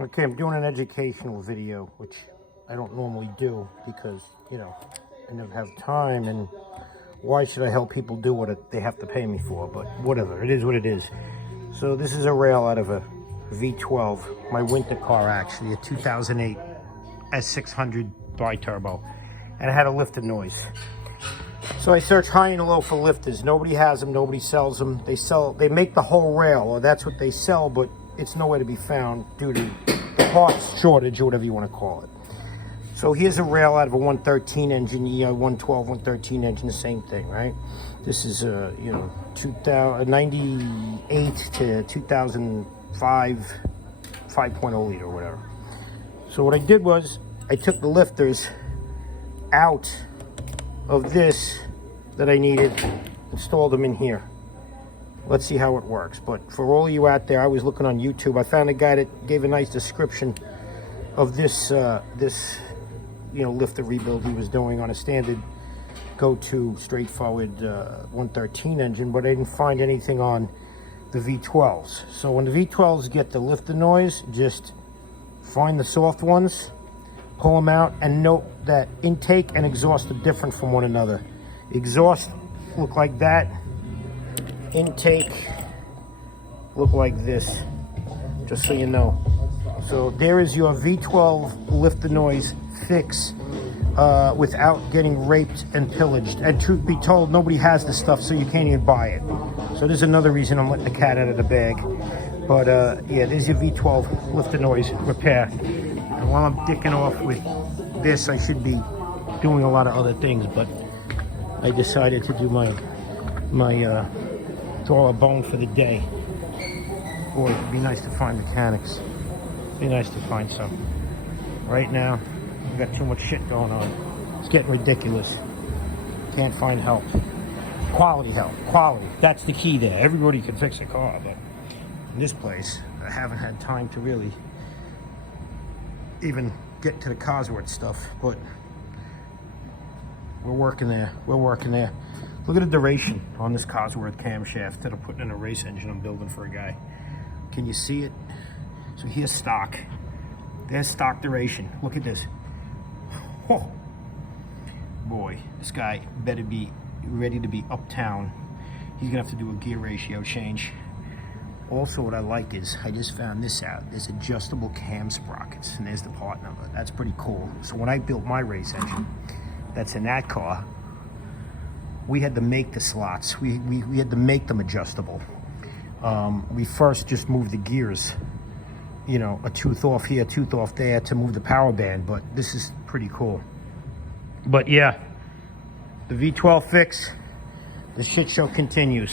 Okay, I'm doing an educational video, which I don't normally do because, you know, I never have time, and why should I help people do what they have to pay me for? But whatever, it is what it is. So this is a rail out of a V12, my winter car actually, a 2008 S600 bi-turbo, and it had a lifter noise. So I searched high and low for lifters. Nobody has them, nobody sells them. They make the whole rail, or that's what they sell, but it's nowhere to be found due to the parts shortage or whatever you want to call it. So here's a rail out of a 113 engine, 112, 113 engine, the same thing, right? This is a, 98 to 2005 5.0 liter or whatever. So what I did was I took the lifters out of this that I needed, installed them in here. Let's see how it works. But for all of you out there, I was looking on YouTube. I found a guy that gave a nice description of this lifter rebuild he was doing on a standard go-to straightforward 113 engine, but I didn't find anything on the V12s. So when the V12s get the lifter noise, just find the soft ones, pull them out, and note that intake and exhaust are different from one another. Exhaust look like that, intake look like this, just so you know. So there is your V12 lifter noise fix without getting raped and pillaged. And truth be told, nobody has this stuff, so you can't even buy it. So there's another reason I'm letting the cat out of the bag. But yeah, there's your V12 lifter noise repair. And while I'm dicking off with this, I should be doing a lot of other things, but I decided to do my draw a bone for the day. Boy, it'd be nice to find mechanics. It'd be nice to find some. Right now, we've got too much shit going on. It's getting ridiculous. Can't find help. Quality help. Quality. That's the key there. Everybody can fix a car, but in this place, I haven't had time to really even get to the Cosworth stuff, but we're working there. We're working there. Look at the duration on this Cosworth camshaft that I'm putting in a race engine I'm building for a guy. Can you see it? So here's stock. There's stock duration. Look at this. Oh, boy, this guy better be ready to be uptown. He's gonna have to do a gear ratio change. Also, what I like is I just found this out. There's adjustable cam sprockets, and there's the part number. That's pretty cool. So when I built my race engine, that's in that car, we had to make the slots. We had to make them adjustable. We first just moved the gears, a tooth off here, tooth off there to move the power band, but this is pretty cool. But yeah, the V12 fix, the shit show continues.